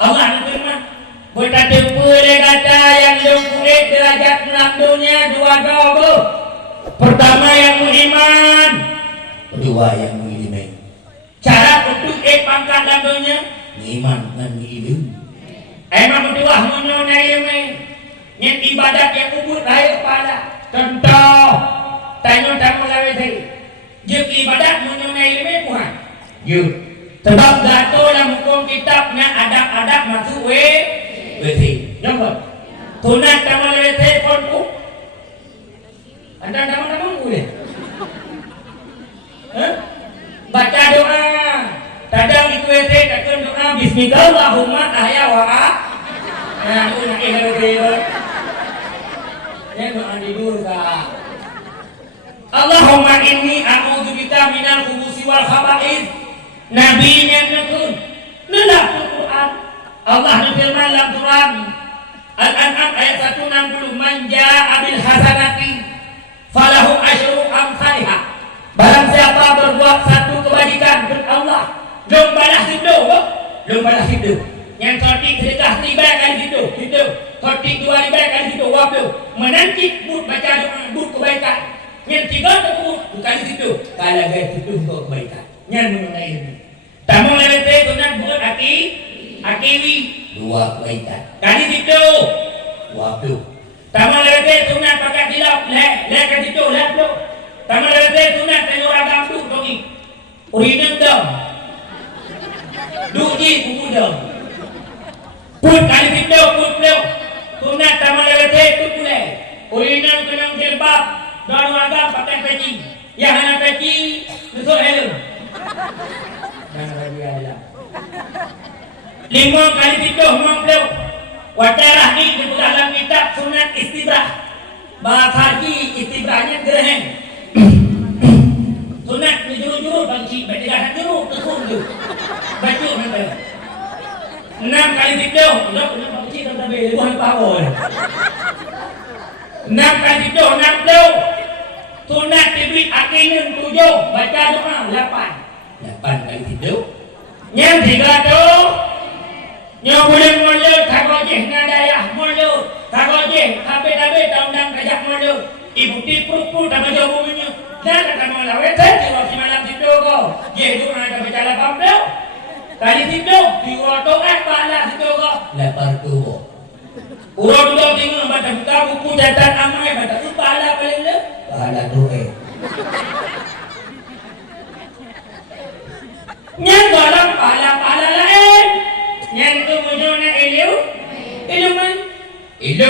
Allah firman, "Berkata boleh kata yang lengkuit derajat dalam dunia dua doa. Pertama yang beriman, kedua yang mengilmi. Cara untuk pangkat dalam dunia, iman dan ilmu. Emang berdua mengenai ilmu. Yang ibadat yang ubud lahir pada. Contoh, tanya-tanya lagi saya. Jika ibadat mengenai ilmu Tuhan. Jika. Sebab gato dalam hukum kitabnya adab-adab masuk WC. Nampak? Tunat tamal WC konku. Anda nama-nama boleh? Baca doa. Kadang itu WC takkan doa Bismillahirrahmanirrahim ahya wa'a. Nah, itu nak ikhlas WC. Ini doa tidur kah? Allahumma inni a'udzubika minal khubuthi wal khaba'ith. Nabi yang nakun dalam Al-Quran Allah firman dalam Quran Al-An'am ayat 160 man ja'a bil hasanati falahu asyru amsalha. Barang siapa berbuat satu kebajikan ber Allah belum balas hidup yang kotik sedekah 3 kali hidup kotik 2 kali hidup waktu menanti but baca doa but kebaikan yang 3 tersebut kali hidup kalau guys itu untuk kebaikan yang mengenai ilmu. Tamu lewat tunan buat akiwi 2 kebaikan. Kali itu 20. Tamu lewat tunan pakai dilap le ke situ le tu. Tamu lewat tunan tengok agam tu dogi. Urinang dong. Duji buku dong. Put kali itu put le. Tunan tamu lewat tu pule. Urinang kenang jilbab. Dalam agam pakai peci. Yang anak peci nusuk helm. 5 kali tidur mampu wajarah ni di dalam kitab sunat istibrah bahasa haji istibrahnya gerhen sunat juru-juru bangsi baca juru tekun tu baca sampai 6 kali tidur nak bangsi tak boleh bukan power 6 kali tidur 60 sunat diberi akilun 7 baca doa 8 kali tidur yang 3 tu yang boleh mulut takojeh nadayah mulut takojeh habis-habis tahun-tahun kajak mulut ibu tipu-tipu tak baca buminya dan akan melawet kalau si malam tidur kau dia itu ada berjalan pampu kali tidur diurut doa pahala tidur kau lepar tu urut dulu tengok baca buka buku catatan amai baca tu pahala paling le pahala tu yang dalam pahala lain yang tu munculnya ilmu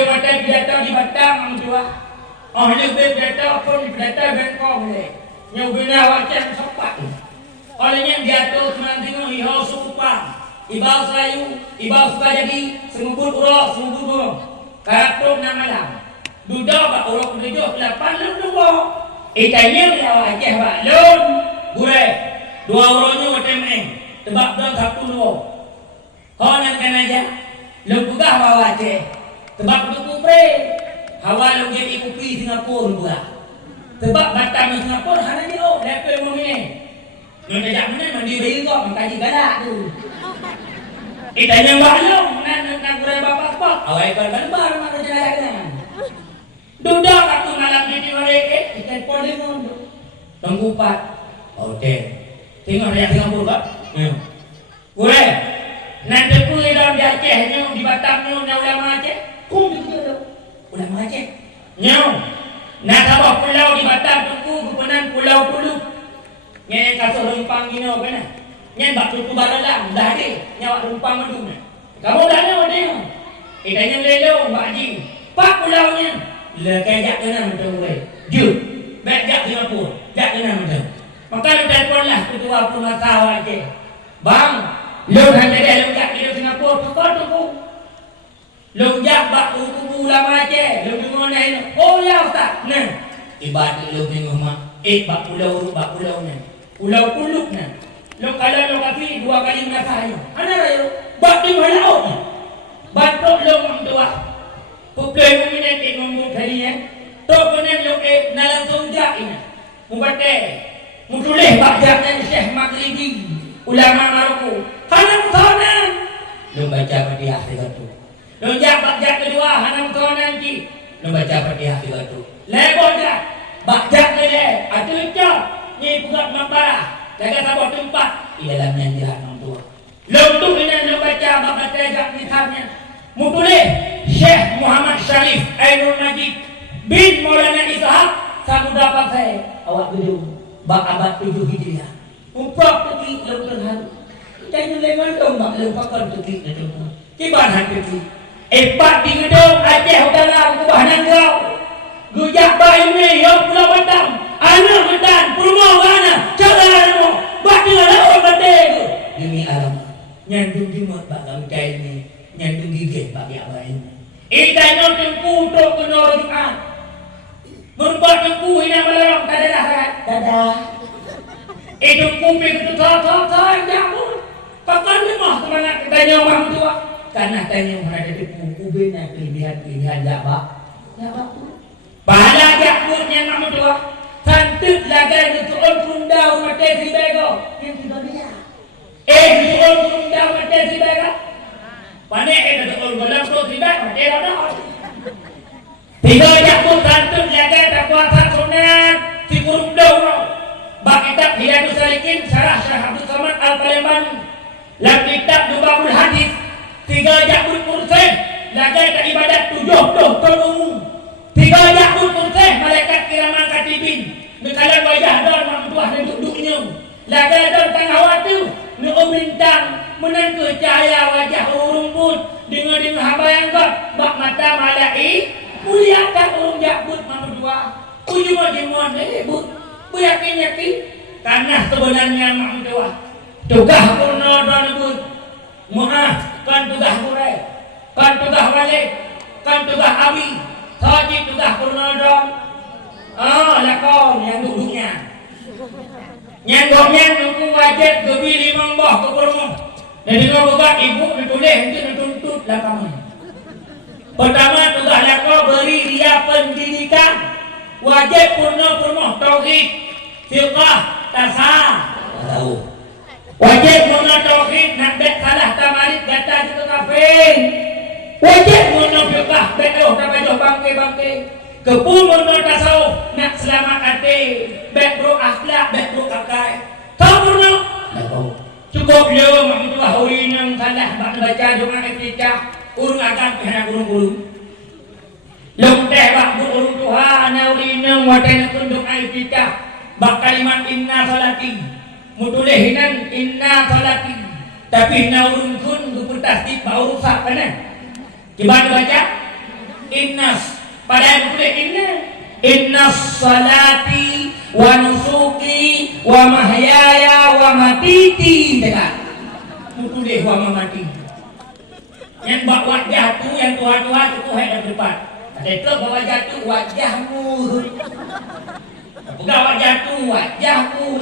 macam biasa di Batam menjual oleh biasa pun biasa Bangkok boleh yang guna macam sopak olehnya biasa cuma tengok ihau supang ibau sayu ibau suka jadi sengubur urok sengubur burung karakter nama malam duduk bak urok menuju 8 lembut itanya beliau aja bak lun gureh 2 uroknya macam ni tebak dah 1 lembut kau nak kan aja, lu buka bawa je, tebak tu kupre, hawa lu jadi kupi Singapura buka, tebak Batam Singapura hana dia oh, lepas rumah ni, lu nak mana mandi bayi kau, mengkaji galak tu, itanya malu, nak kurai bapak pak, awal kan baru mana jalan kan, duduk waktu malam di mereka, ikan poli tu, tunggu pat, hotel, tengok rakyat Singapura tak, kurai. Nanti pun dalam di Aceh ni di Batam ni ulama Aceh kum juga tu ulama Aceh nyau nak apa pulau di Batam tu kepenan pulau Pulu yang kasut rumpang gino kan yang bak tu baralang dah ada nyawa rumpang madu kamu dah ada dia itanya lelo Mbak Haji pak pulaunya le kajak kena betul weh jut baik jak Singapura jak kena betul maka lu telefon lah ketua pengusaha Aceh bang lu hanya dia lu jak hidup Singapura kau tu lu jak bak kubu ulama Aceh lu dengar ni oh ya ustaz nah ibadat lu tengok mak bak pulau ni pulau Puluk ni lu kalau lu kasih 2 kali ngasahnya ana rayu bak di mana oh batok lu mendua puplay mo minat ngomong kalian to kunen lu na langsung jak ini mubate mutuleh bak jak ni Syekh Maghribi ulama Maroko. Hanam tahanan Lu baca Fatihah 3. Lu jak kedua hanam tuan nanti. Lu baca Fatihah 3. Lebih dah. Baca ke atu cak ni pugat mambara. Jaga sabot tempat di dalam nyanjian orang tua. Lu tu kena lu baca baca jak kitabnya. Mutulih Syekh Muhammad Sharif Ainul Majid bin Maulana Ishaq sabu dapat saya awak duduk bak abad 7 Hijriah. Umpak pergi lu terharu. Jangan lengan dong mak lu pakar pergi tu. Kibahan pergi. Epak di gedung Aceh Utara ke bahanan kau. Gujak bayi ni yang Pulau Batam. Anak betan purma wana cakaramu. Batu lawan batu. Demi alam. Nyandung jumut bak kau cai ni. Nyandung gigit bagi abai ni. Itai no tempu tok kena Jumat. Berbuat tempu ina melarang tak ada darat. Dadah. Itu kuping tu tak jamu. Pakan ni mah semangat tanya orang tua. Karena tanya mana ada tempu kubin yang pilihan jabak. Jabak tu. Pahala jakut yang nama tua. Santut lagai nutu'ul pundau mati si bego. Yang tidak dia. Nutu'ul pundau mati si bego. Panik nutu'ul pundau si bego. Mati dah. Tiga jakut santut lagai tak kuasa sunat. Si pundau. Bak kitab Hidayah Salikin Syarah Syekh Abdul Samad Al-Palembani. Lam kitab Dubabul Hadis. Tiga jakut kursen. Lagai tak ibadat 70 tahun umum. Tiga jakut kursen malaikat kiraman katibin. Nekalan wajah dan mak tuah dan duduknya. Lagai dan tengah waktu. Nu'um bintang. Menangka cahaya wajah rumput. Dengar hamba yang kau. Bak mata malai. Muliakan urung jakut mak tuah. Ujung-ujung but. Yakin karena sebenarnya mak tuah. Tugah purna dan but. Mu'ah kan tugah murai. Kan tugah walik. Kan tugah abi. Haji tugah purna dan lakon yang duduknya. Nyandoknya nunggu wajib gebi 5 bah ke perumah. Dan dengan buka ibu ditulis untuk dituntut lapangan. Pertama tugah lakon beri dia pendidikan. Wajib purna tauhid, fiqah, tasawuf. Tahu. Wajib purna tauhid nak bet salah tamarid kata juga kafir. Wajib purna fiqah bet tak bangke. Kepul purna tasawuf nak selamat hati, bet bro akhlak, bet bro akai. Tahu purna? Tahu. Cukup dia mak tuah hari nang salah baca doa iftitah, urung akan kena guru-guru. Long teh bak urung Tuhan naurinang wadana tunduk aitika bak kalimat inna salati mutulih hinan inna salati tapi naurun kun bertasdid bau rusak kan gimana baca innas pada mutulih inna salati wa nusuki wa mahyaya wa matiti dekat mutulih wa mamati yang bak wajah tu yang Tuhan itu ada depan. Itu bawa jatuh wajahmu. Bukan wajahku, wajahku.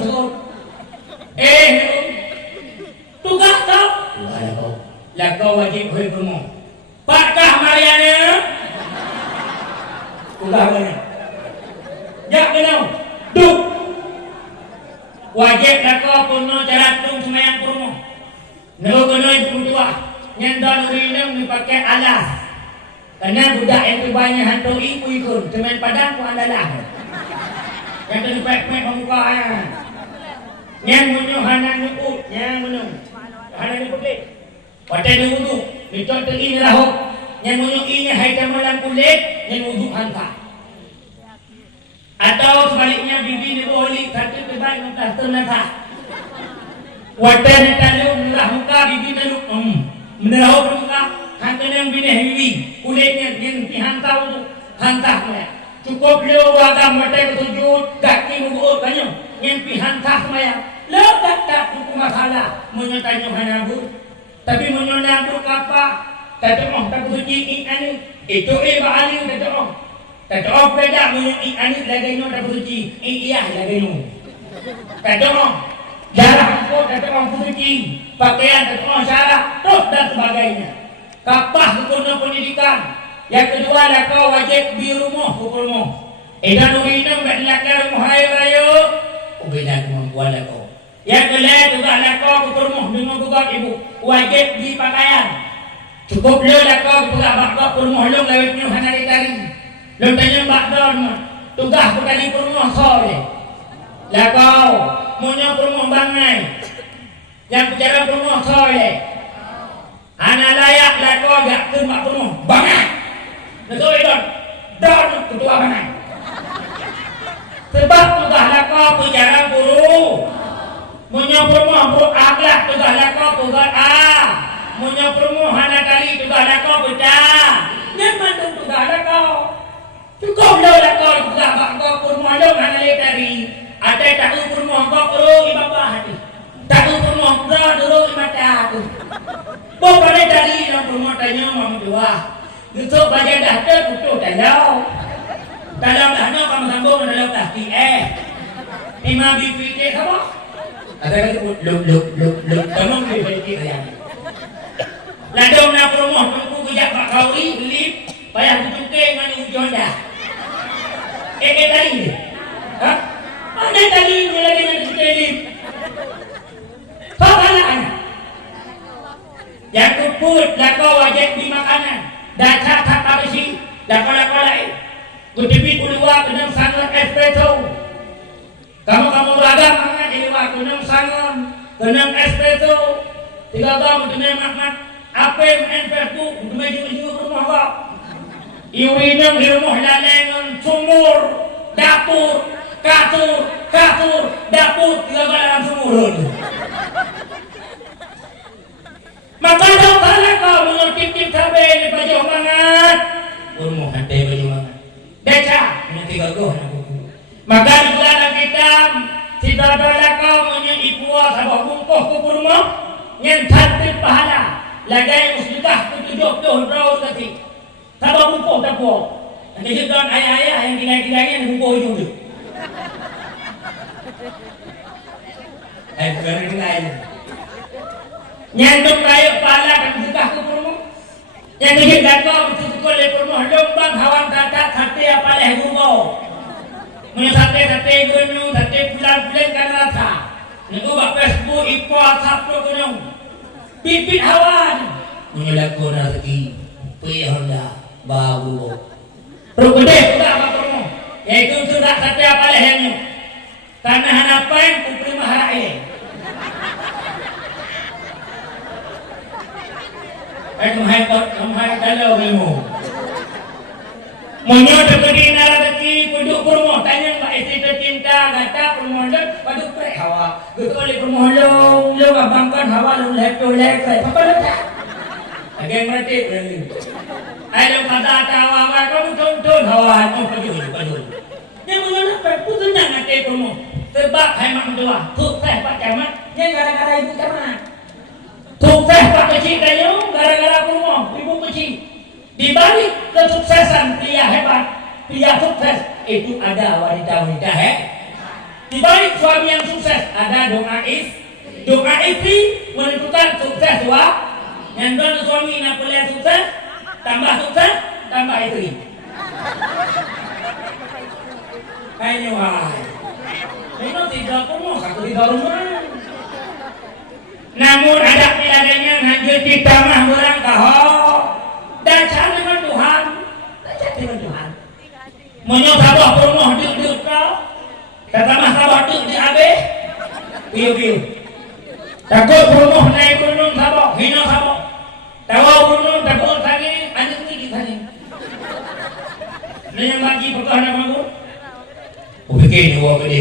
Tugas kau. Lah kau wajib hui kamu. Pakah Mariana. Tugas mana? Jak kenal. Duk. Wajib lah kau puno jaratung semayang kamu. Nak kena ibu tua. Nyandang rinang dipakai alas. Karena budak yang terbanyak hantu ibu ikut teman padang ku adalah yang terpek-pek muka yang menuh hanan nyukut yang menuh hanan nyukut leh pada dia wuduk minta teri rahuk yang menuh ini hai kamalan kulit yang wuduk hantar atau sebaliknya bibi dia boleh satu terbaik mentah ternasah pada dia taluk merah muka bibi taluk menerahuk muka hantar yang bini bibi kulitnya yang dihantar untuk hantar maya. Cukup leo wagam mata bersujud kaki mengurut banyak yang dihantar maya. Leo tak buku masalah menyertanya hanabu. Tapi menyertanya apa? Tak tahu tak bersuci ini. Itu balik tak tahu. Tak tahu beda menyerti ini lagi no tak bersuci. Iya lagi no. Tak tahu. Darah kau tak tahu bersuci. Pakaian tak tahu syarat terus dan sebagainya. Kapah hukum pendidikan. Yang kedua lah kau wajib di rumah hukummu. Dan urinam dan lakar rumah raya. Ubina kemampuan lah kau. Yang kedua juga lako ke rumah dengan juga ibu wajib di pakaian. Cukup le lako juga bakal ke rumah long lewat ni hanari tari. Long tanya bakal tugas kali ke rumah sore. Lako munyo ke rumah bangai. Yang bicara ke rumah sore. Anak layak lako gak ke rumah bangai. Betul itu. Dan ketua bangai. Sebab tugas lako bicara guru. Munya permoh bro akhlak tugas lako tugas munya permoh hana kali tugas lako baca nyaman tugas lako cukup lo lako tugas bakko permoh lo hana le tari ada tahu permoh bakro ibapa hati tahu permoh bro dulu mata tu bo pada tadi yang permoh tanya mau dua itu bagian dah terputus dalam dahno kamu sambung dalam tahti lima BPT apa ada kata luk tolong diberi yang ladong na promoh tunggu kejap pak kauri lip payah kucungke dengan ujian dah tali ni ha mana tali ni lagi nak cuci lip apa nak yang kuput lakau wajib di makanan dah cakap apa sih lakau lain kutepi keluar kena sangat espresso kamu beragam mangan ini wah kunang sangon kunang espresso tiga gam dengan makmat apem enpertu untuk maju rumah wa iwinang di rumah lalengan sumur dapur kasur dapur tiga galan sumur maka dong kala kau mengerti sabe ni baju mangat rumah hati baju mangat deca ini tiga go maka di bulan kita si dada kau punya ipua sabah bungkuh ke rumah yang cantik pahala lagai muslidah ke 70 tahun tadi sabah bungkuh tak buat nanti juga ayah-ayah yang gila-gilanya yang bungkuh hujung tu bukan lain nyantuk kayu pahala dan muslidah ke rumah yang dia kau betul-betul oleh rumah lombang hawan kata hati apa leh bungkuh punya sate gunung, sate pulang-pulang kan rasa. Nego bak Facebook ipo asap tu gunung. Pipit hawan. Punya laku rezeki. Punya honda baru. Rukde sudah apa kamu? Yaitu sudah sate apa lehernya. Tanah hanapan kupri maharae. Kemhai kalau kamu. Monyo terkini rezeki kuduk rumah tanya mbak istri tercinta kata permohonan pada prek hawa betul oleh permohonan lo abangkan hawa lo lek apa letak agen berarti ayo kata hawa kamu tonton hawa mau pergi yang mengenai putus jangan nanti permoh sebab hemat dua sukses pak camat yang gara-gara ibu camat sukses pak kecil kayu gara-gara permoh ibu kecil. Di balik kesuksesan pria hebat, pria sukses itu ada wanita-wanita Di balik suami yang sukses ada doa istri menentukan sukses yang doa suami nak pelihara sukses, tambah istri. Kayaknya wah, ini tidak penuh satu di rumah. Namun ada piadanya ngajil kita mah orang kahok. Dacar dengan Tuhan. Menyo sabah perumoh diuk kau. Tatamah sabah diuk di abe. Biu. Takut perumoh naik gunung sabah, hina sabah. Tawa gunung takut sangi, anjing tinggi sangi. Ini yang lagi perkara nama aku. Bikin dua gede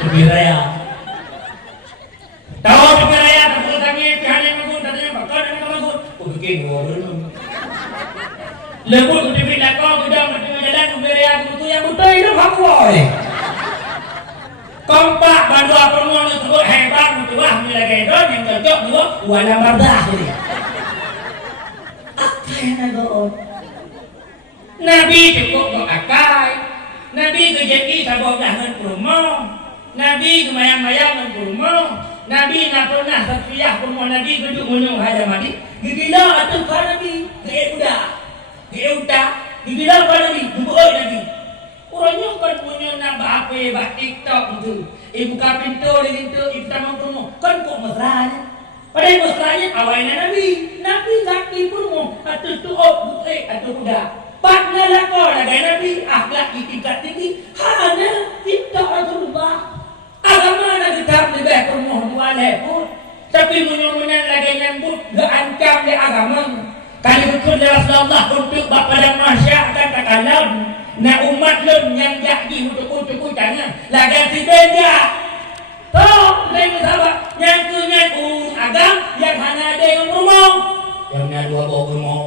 Lebih raya. Tawa lebih raya takut sangi, kehane bikin lebut di pindah kau sudah berjalan memberi aku yang betul itu fakwa kompak bandu apa mau disebut hebat mutuah milai don yang cocok dua wala mardah ini apa yang nagon Nabi cukup mengakai Nabi kejadi sabok dengan kurma Nabi kemayang-mayang dengan kurma Nabi nak pernah saksiah kurma Nabi duduk menung hadam Nabi gila atau Nabi gila gila Nabi, dulu Nabi. Orangnya kan punya nak HP, bak TikTok itu. Ibu buka pintu, di pintu, ibu tamang promo. Kan kok mesranya? Padahal mesranya awalnya Nabi. Nabi kaki promo. Atau tu atau kuda. Patna lah kau lah Nabi. Akhlak tingkat tinggi. Hanya TikTok Rasulullah. Agama nak kita lebih promo dua level. Tapi munyung-munyung lagi nyambut. Ancam di agama. Kali betul Rasulullah untuk pada masyarakat kakalam. Na umat lem yang jadi untuk jangan lagan si benda. Toh, saya sahabat yang kunyan agam yang hana ada yang ngomong. Yang na dua bawa ngomong.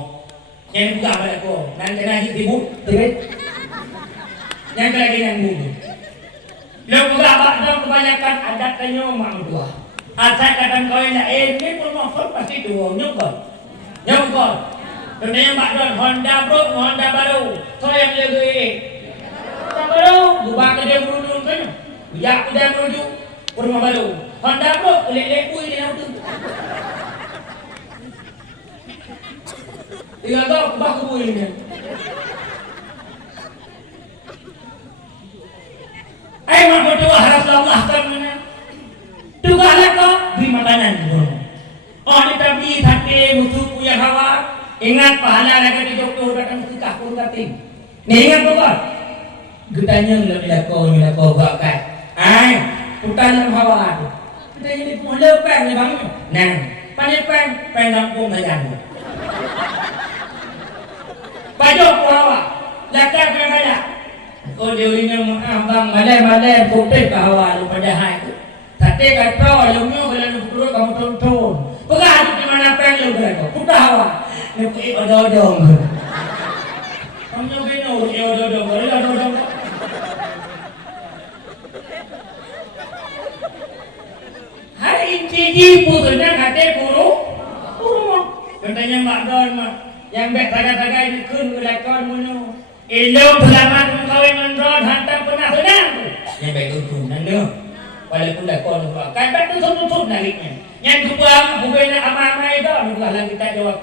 Yang buka pada ko, nan kena hibut, terus. Yang lagi yang bunuh. Yang buka abang kebanyakan adat tanya mak dua. Asal kadang kau yang ini pun maafkan pasti dua nyokot. Nyokot. Kemudian Pak Don, Honda bro, Honda baru. So yang lebih Honda baru, gubah kerja berundung kan? Bijak kerja berundung, rumah baru. Honda bro, kelek-lek pui dia nak tu. Tinggal tahu gubah kebui ni. Mak berdoa Rasulullah kan mana? Tugaslah kau beri makanan. Oh ni tapi hati musuh yang hawa. Ingat pahala lagi di doktor datang sikah pun kating. Ni ingat apa? Getanya lebih kau buat kan. Putan dalam hawa tu. Kita jadi pun lepeng ni bang. Nah, pandai peng lampung macam tu. Baju hawa. Lakar peng kaya. Kau dewi ni abang malai putih ke hawa lu pada hai tu. Sate kata lumio kalau lu kamu tonton. Pegang di mana peng lu berada. Putar hawa. Ni pergi odong-odong. Kamu beno odong-odong. Odong-odong. Hari ini putu nak hati puru. Katanya Mak Don yang baik taga-taga ini kun ulakon munu. Ilmu selamat kawin nondron hantam pernah senang. Yang baik kun nando. Walaupun lakon kan betul sutut nariknya. Yang kedua hubungan ama-ama itu bukanlah kita jawab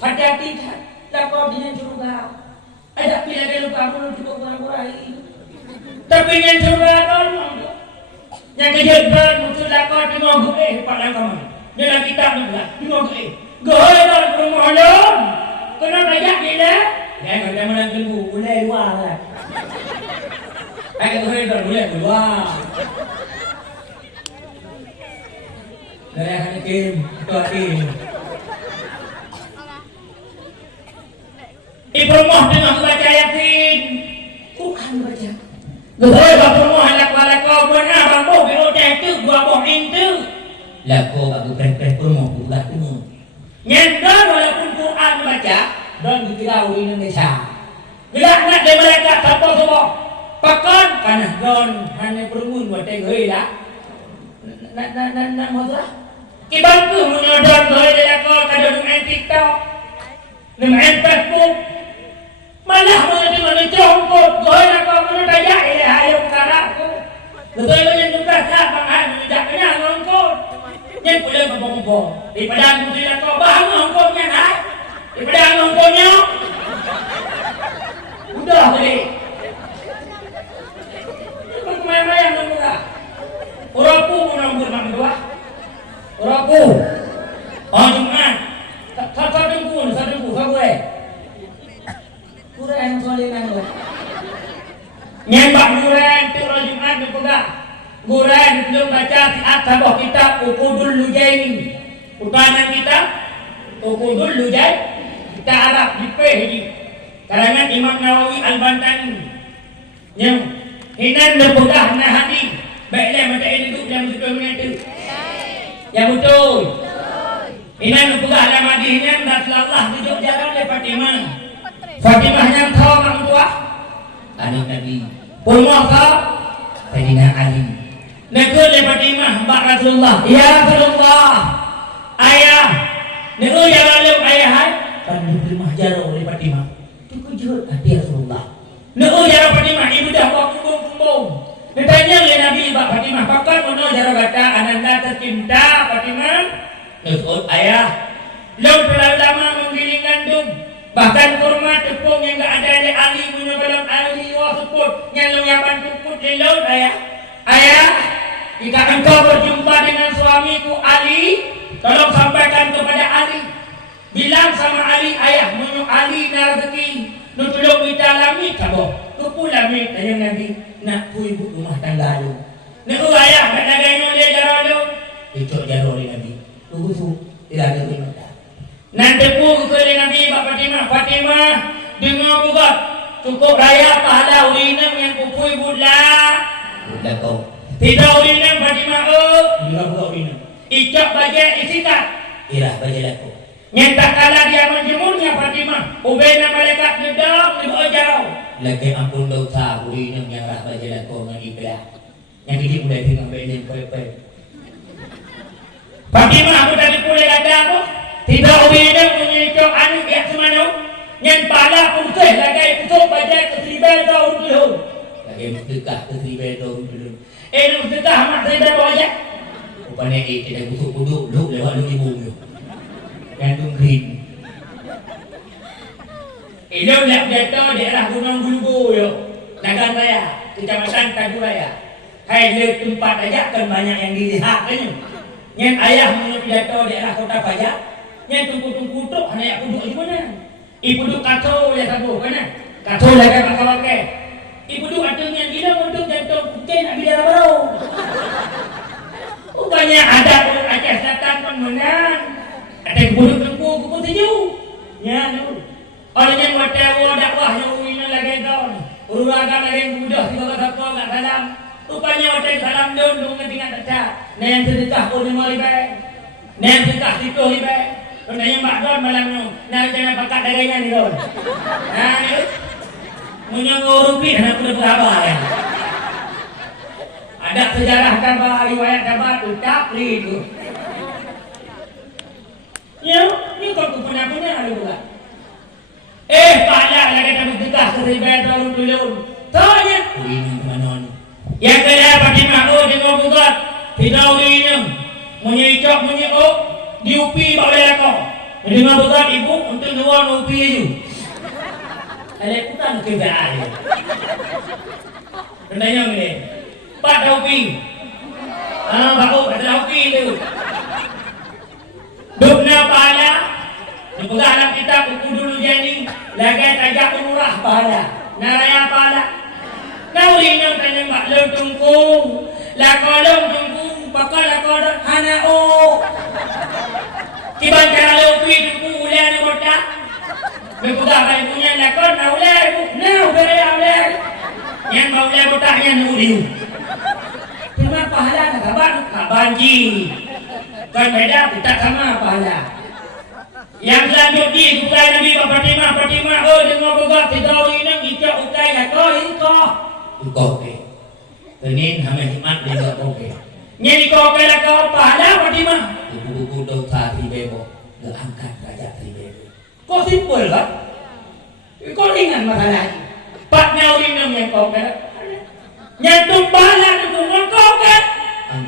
hati-hati lapor dengan surga. Ada pilih ada lupa pun cukup kurang-kurangi. Tapi yang surga tolong. Yang kejebat muncul lapor di mogok pada kamu. Jangan kita juga di mogok goy dah permohonan. Kena banyak dia. Yang ada mana tunggu boleh luar lah. Ayat goy dah boleh luar. Dari hari kim tuatin. Ibrahim dengan baca Yasin Quran baca Gehoi bapurmoh halak-walak kau buat abang boh Biro itu gua boh itu Lako aku keren-keren purmoh Bulah purmoh Nyendon walaupun Quran baca Don dikira di Indonesia Gelak nak dari mereka Siapa semua Pakan Karena don hanya permun buat gehoi lah Nak masalah Kibantu menyodon gehoi dari kau Kadang main TikTok main Facebook malah mana jongkok goy nak kau mana daya ayo karak betul yang juga tak bangan menjaknya ngongkot yang boleh ngomong-ngomong daripada mungkin kau bang ngongkotnya nak daripada ngongkotnya udah boleh kemana-mana nombor urapu nombor kedua urapu Jumat satu dengku gue kurang solinan gue nyembak kurang itu orang Jumat dipegang kurang belum baca sabah kitab Uqudul Lujaini utanan kitab Uqudul Lujain kita Arab di Pehji karangan Imam Nawawi Al-Bantani yang hinan dipegang na hadis baiklah macam itu yang betul itu yang betul hinan dipegang dalam hadisnya Rasulullah duduk jalan oleh Fatimah yang tahu orang tua adik Nabi Pulmuah kau Sayyidina Ali Negeri oleh Fatimah Mbak Rasulullah Ya Rasulullah Ayah Negeri yang lalu ayah hai Kan diterima jauh oleh Fatimah Itu kejut hati Rasulullah Negeri jauh Fatimah Ibu dah buat kumbung-kumbung Ditanya oleh Nabi Mbak Fatimah Pakai mana jauh kata Ananda tercinta Fatimah Negeri ayah Lalu terlalu lama menggiling gandum Bahkan kurma tepung yang gak ada di Ali punya dalam Ali wasuput yang lu yang bantu put di laut ayah. Ayah, jika engkau berjumpa dengan suamiku Ali, tolong sampaikan kepada Ali. Bilang sama Ali, ayah menyu Ali na rezeki. Nutulong kita lami kabo. Kepulami tanya nanti nak ku ibu rumah tangga lu. Nak ayah nak dagangnya dia jarang lu. Itu jarang dia nanti. Tunggu tu tidak ada mata. Nanti ku ke Nabi Fatimah dengar buat cukup raya pahala urinam yang kupui budak. Budak kau. Tidak urinam Fatimah dengar buat urinam. Icap bagai isikat. Irah bagai laku. Nyentak kala dia menjemurnya Fatimah. Ubena malaikat gedang di bawah jauh. Lagi ampun dosa urinam yang rah bagai laku dengan ikhlas. Yang ini mulai tinggal belin koi-koi. Fatimah aku tadi pulai ada aku. Tidak urinam menyicok anu biak semana. Yang pala putih lagi putuk bagai kesribel daun dulu. Lagi mustikah kesribel daun dulu. Mustikah amat saya bawa aja. Rupanya tidak busuk buduk lu lewat lu ibu lu. Gandung green. Itu lihat jatuh daerah Gunung Gulgu yo. Nagan Raya, Kecamatan Tanjung Raya. Hai lihat tempat aja kan banyak yang dilihat kan. Yang ayah menuju jatuh daerah Kota Pajak. Yang tunggu-tunggu tuh hanya aku duduk di mana? Ibu duduk kacau ya satu kan? Kacau lagi pakai. Ibu duduk ada yang gila untuk jatuh mungkin nak bicara baru. Rupanya ada pun Aceh Selatan pun menang. Ada guru tengku kuku sejuk. Ya tu. Olehnya mata dakwah yang ini lagi tahun. Urusan lagi mudah tiba satu agak salam. Rupanya mata salam don dong ketinggalan tak. Yang sedekah pun 5 ribu. Yang sedekah 10 ribu. Tanya Mbak Don malam tu. Nak jangan pakat dagangnya ni Don. Nah ni. Menyanggur rupiah nak boleh berapa ya. Ada sejarah kabar riwayat kabar tu tak itu. Ya, ni kau punya ada juga. Pala lagi tak berdekat seribu tahun dulu. Tanya. Urinam mana ni? Yang kedua Fatimah dengan buat tidak urinam. Menyicok menyikok diupi oleh aku. Dengan buat ibu untuk nuan upi itu. Ada putan kebetulan. Tanya ni. Pak upi. Baru ada upi tu. Dukna pahala. Dipegang dalam kitab buku dulu jadi. Lagi tajak murah pahala. Naraya pahala. Kau ingat tanya mak long tunggu. Lakolong tunggu. Bakal lakolong hana o. Kiban cara lopi tunggu ulah ni botak. Dipegang bayi punya lakon. Nah ulah ibu. Nah ulah. Yang mau ulah botak yang nuliu. Cuma pahala nak kabar. Banji. Kan beda kita sama pahala. Yang selanjutnya ukai Nabi Fatimah dengan bogat tidak inang ijak ukai kau. Oke. Tenin hame Jumat dia oke. Nyeri kau kala kau pahala Fatimah. Buku dosa si bebo. Dah angkat derajat si bebo. Kau simpel kan? Kau ringan masalah. Pak nyawinang yang kau kala. Nyantum pahala tu kau kan?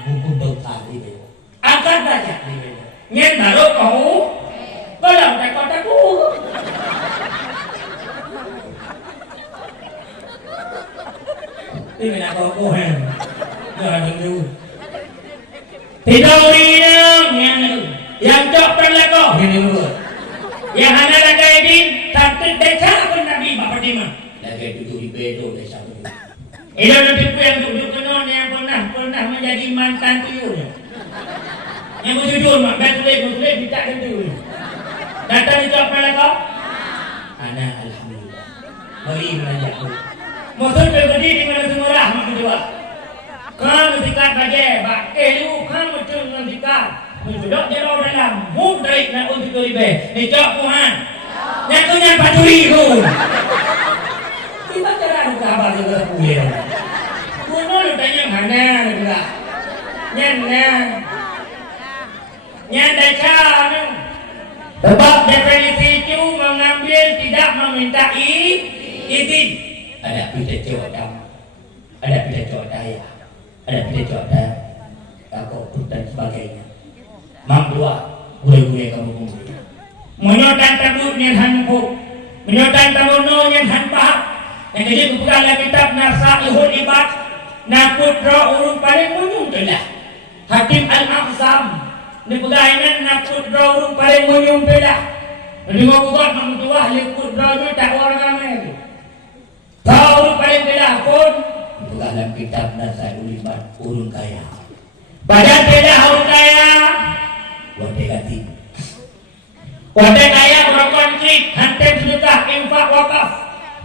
Buku dosa si bebo. Angkat derajat si bebo. Nyen baru kau. Kalau tak kau takut. Ini nak kau kan? Jangan dulu. Tidak urinam yang cok pernah kau. Ini dulu. Yang hanya lagi ini satu desa pun Nabi Fatimah. Lagi duduk di bedo desa tu. Ini nanti pun yang duduk kenon yang pernah menjadi mantan tuyul. Yang berjudul mak betul tidak tentu. Datang itu apa lagi kau? Anak alhamdulillah. Mari menajak aku. Maksud berbudi di mana semua rahmat kedua. Kamu dikat bagai bakeh lu kamu cuma dikat. Menjudok dia orang dalam. Mudrik nak untuk ribe. Ni cok Tuhan. Nyatunya paturi ku. Kita cara buka apa juga punya. Kuno lu tanya mana juga. Nyan dekat. Sebab definisi itu mengambil tidak meminta izin. Ada pita codam, ada pita codaya, ada pita codaya, takut dan sebagainya. Mam dua, gue kamu kumpul. Menyotan takut ni hanfuk. Menyotan tamono yang hanpahak. Yang jadi bukanlah kitab Nasaihul Ibad. Naputra urung paling munyung telah. Hakim Al-Aqsam. Ni pegainan naputra urung paling munyung telah. Jadi ngomong mengutuah likutra itu tak orang ramai. Tahu urung paling telah pun. Dalam kitab Nasaihul Ibad urung kaya. Pada telah urung kaya. Wadai ganti. Wadai kaya berkontrik. Hantem sedekah infak wakaf.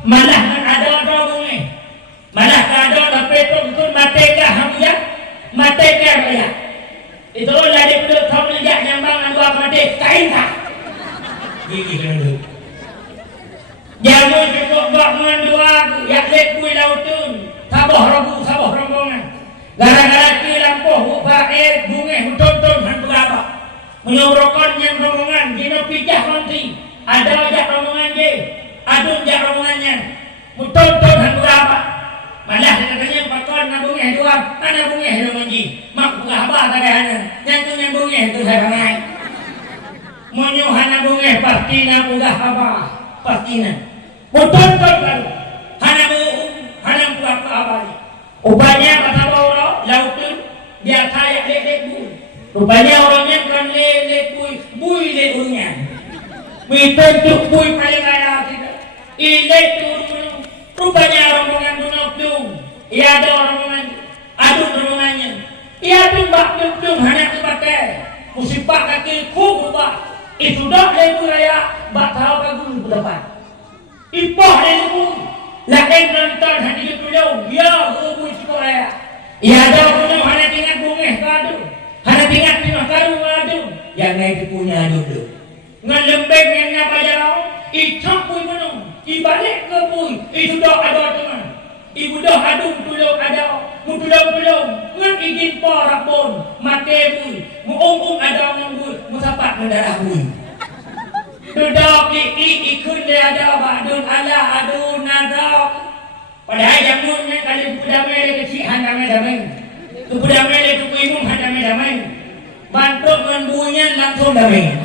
Malah kan ada bunga. Malah ada tapi betul mati kah hamia, mati kah ya. Itu lah dia perlu tahu lejak nyambang dua mati kain kah. Gigi dulu. Jamu cukup buat dua yang lek kui lautun. Sabah rombongan. Gara-gara tu lampuh upah bunga tonton hantu apa. Menyuruhkan yang rombongan dino pijah nanti. Ada ajak rombongan je. Adun jak rombongannya. Mutonton hantu apa. Malah katanya pakon nabungnya dua. Kan nabungnya dua manji. Mak buka apa kadang-kadang. Yang tu nabungnya tu saya ramai. Menyuhan nabungnya pasti nabungah apa. Pasti na. Mutonton kan. Hanam buka apa ni. Ubahnya kata orang lautun. Biar kaya lek bui. Rupanya orangnya bukan lek bui lek urungnya. Mitontuk bui paling kaya kita. Ini turun. Rupanya rombongan dunok-dung. Ia ada rombongan. Adun rombongannya. Ia tumbak dung hanya kepakai. Musibah kaki ku berubah. Itu dah lebu raya. Bak tahu bagus ke depan. Ipah lebu. Lain nonton hanya ditulung. Ya kubu itu raya. Ia ada rombongan hanya tinggal bungeh kadu. Hanya tinggal tinggal kadu kadu. Yang itu punya dulu. Ngelembek yang nyapa jarau. Icak pun menung. Ibalik ke pun, itu dah ada teman. Ibu dah adung tulung ada, mutulung-tulung. Ngan izin porak pun, mati pun. Muung ada menggul, musapak mendarah pun. Duduk klik ikut dia ada, badun ala, adun nadok. Padahal jamun ni kali budamai kecil handamai damai. Tu budamai tu kuimung handamai damai. Bantuk dengan bunyinya langsung damai.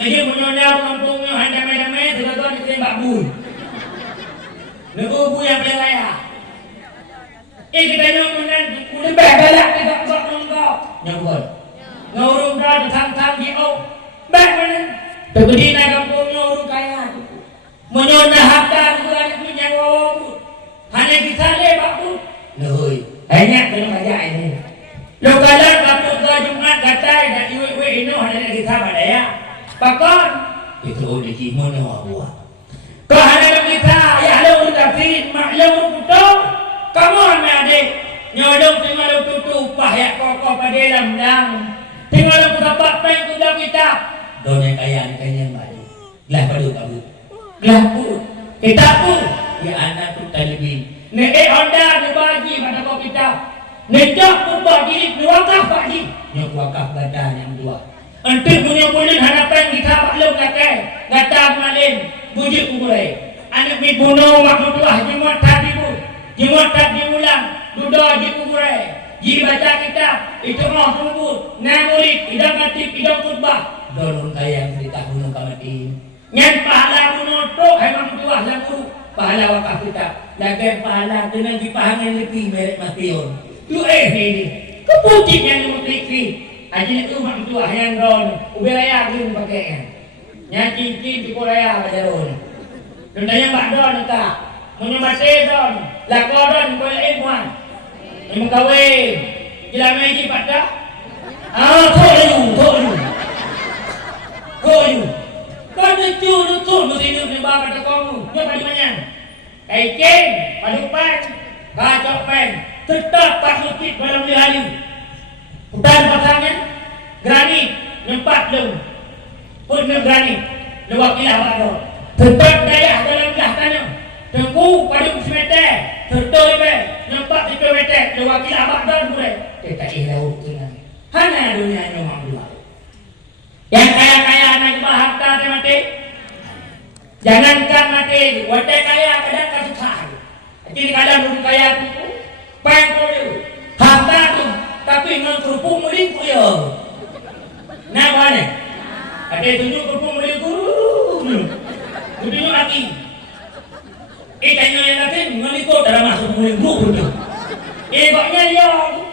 Jadi menyonya kampungnya handamai-damai tiba-tiba ditembak bui. Nego bui yang paling kaya. Kita nyonya udah balak kita buat nongkau. Nyambut. Ngurung dah tang-tang di au. Bak mana? Terjadi nak kampungnya urung kaya. Menyonya harta tu ada punya wawang. Hanya kita lebak tu. Loi. Hanya kena ajar ini. Lo kalau kapuk ke Jumat katai dak iwe ino hanya kita badaya. Pakon itu udah gimana buat? Kau hanya kita ya lo udah fin maklum betul. Kamu hanya adik nyodong tinggal tutup pahyak kokoh pada dalam dang. Tinggal dapat peng sudah kita. Donya kaya yang balik. Gelah padu kamu. Gelah pun kita pun ya anak tu lebih. Ne Honda dibagi pada kau kita. Nejak pun bagi dua kah bagi. Yang wakaf badan yang dua. Untuk punya harapan kita maklum kakek. Kata malin. Bujuk kuburai. Anak mi bunuh waktu tuah. Jemut tadi bu. Jemut tadi ulang. Duduk di kuburai. Ji baca kita. Itu mau tunggu. Ngamurit. Idam katib. Idam khutbah. Dorong kaya cerita bunuh kamati. Nyan pahala bunuh tu. Memang tuah lagu. Pahala wakaf kita. Lagi pahala dengan dipahangan lebih. Merek mation. Tu ini. Kepucit yang memutrik. Aji itu mak tua yang ron, ubelaya belum pakai. Nyaci di Korea baca ron. Dendanya mak ron tak, menyembah ron, lakoron boleh ikhwan. Yang kawin, gila meji pada. Toyu. Kau itu mesti hidup di bawah kata kamu. Nyoba di mana? Kain, padupan, kacau pen, tetap tak suci dalam dihari. Hutan pasangan, granit, nyempat lem. Pun granit, lewat kilah wakil. Tetap daya dalam belah tanah. Tengku pada meter, tertoleh, nyempat 3 meter, lewat kilah wakil boleh. Kita ilau dengan. Hanya dunia nyomang dua. Yang kaya-kaya anak harta dia mati. Jangankan mati, wadai kaya kadang kesusahan. Jadi kadang dulu kaya itu, pengkol harta tu. Tapi dengan kerupuk melingkup ya. Kenapa ni? Ada tunjuk kerupuk melingkup. Kudunya lagi. Tanya yang lagi ngelikut dalam masuk mulai grup itu. Baknya yang